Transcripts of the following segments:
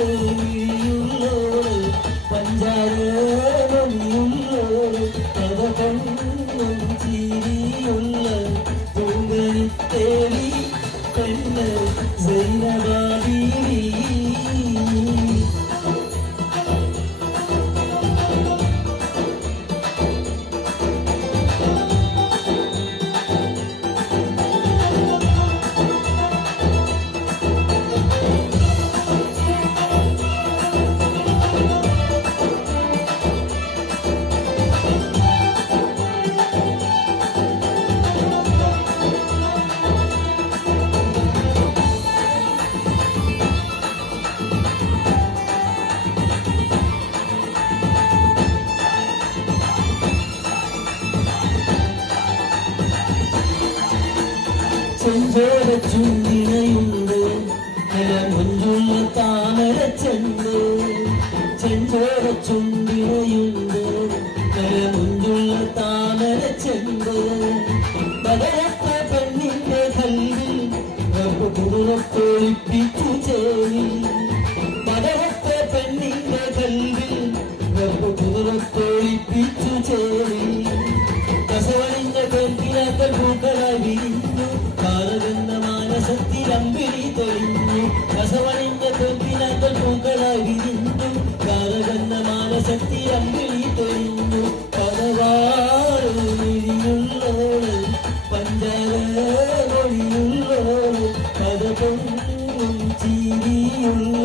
പഴവാളുള്ളോട് പഞ്ചാരമുള്ളോട് പദപൊന്നും ചിരിയുള്ള പൂങ്കനിത്തേവി പെണ്ണ് സൈനബാബീവി ചെഞ്ചോര ചുണ്ടിണയുണ്ട് നിലമൊഞ്ചുള്ള താമരച്ചെണ്ട് ചെഞ്ചോര ചുണ്ടിണയുണ്ട് നിലമൊഞ്ചുള്ള താമരച്ചെണ്ട് പകരത്തെ പെണ്ണിന്റെ കൽവിൽ കുതിരത്തൊളിപ്പിച്ചു ചേരി പകരത്തെ പെണ്ണിന്റെ കൽവിൽ കുതിരത്തൊളിപ്പിച്ചു ചേരി കസവണിഞ്ഞ കേൾക്കിനാക്കൾ പൂക്കളായി വിരിഞ്ഞു ഭാരതെന്ന മാനസത്തിൽ അമ്പിളി തെളിഞ്ഞു കസവണിഞ്ഞ കേൾക്കിനാക്കൾ പൂക്കളായി വിരിഞ്ഞു ഭാരതെന്ന മാനസത്തിൽ അമ്പിളി തെളിഞ്ഞു പദവാളുള്ളോട് പഞ്ചാരമൊഴിയുള്ളോട് പദപൊന്നും ചിരിയുള്ള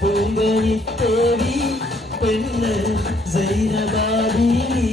പൂങ്കനിത്തേവി പെണ്ണ് സൈനബാബീവി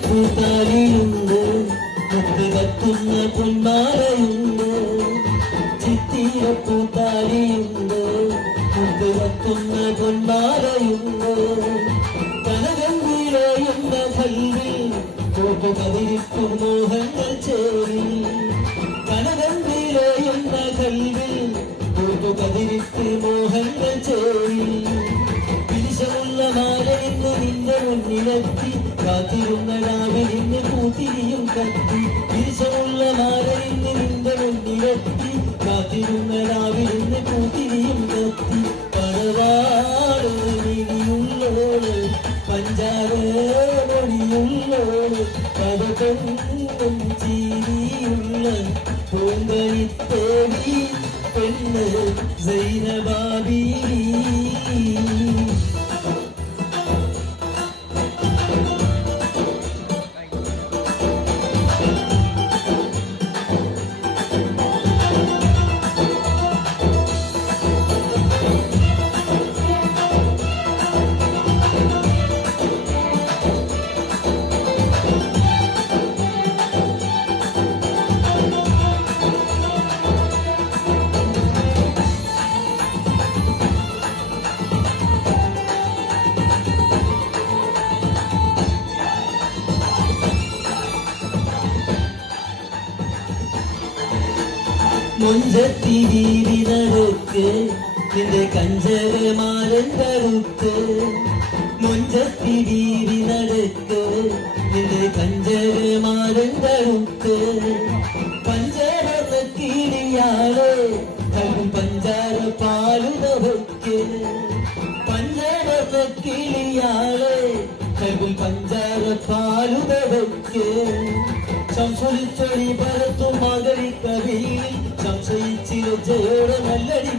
ചിത്തിരപ്പൂത്താലിയുണ്ട് മുത്ത് കത്തുന്ന പൊന്മാലയുണ്ട് ചിത്തിരപ്പൂത്താലിയുണ്ട് മുത്ത് കത്തുന്ന പൊന്മാലയുണ്ട് കനകം വിളയുന്ന കൽവിൽ കോട്ടു കതിരിപ്പു മോഹങ്ങൾ ചേരി കനകം വിളയുന്ന കൽവിൽ കോട്ടു കതിരിപ്പ് മോഹങ്ങൾ ചേരി വിഷമുള്ള മാലയിന്ന് നിന്റെ മുന്നിലെത്തി കാത്തിരുന്ന രാവിലിന്ന് പൂത്തിരിയും കത്തി വിഷമുള്ള മാലയിന്ന് നിന്റെ മുന്നിലെത്തി കാത്തിരുന്ന രാവിലിന്ന് പൂത്തിരിയും കത്തി പഴവാട് മിഴിയുള്ളോട് പഞ്ചാരമൊഴിയുള്ളോട് പദപൊന്നും ചിരിയുള്ള പൂങ്കനിത്തേവി പെണ്ണ് സൈനബാബീവി മൊഞ്ചത്തി വീരി നടക്ക് നിന്റെ കഞ്ചരമാരൻ കറുക്ക് മൊഞ്ചത്തി വീരി നടക്ക് നിന്റെ കഞ്ചരമാരൻ കറുക്ക് പഞ്ചാര കിളിയാളെ കൽവും പഞ്ചാര പാലുതവയ്ക്ക് പഞ്ചാര കിളിയാളെ കൽവും പഞ്ചാര പാലുതവയ്ക്ക് സംശയിച്ചൊടി പരത്തും മകരി കവിയിൽ സംശയിച്ചിര ജയോടെ നല്ലടി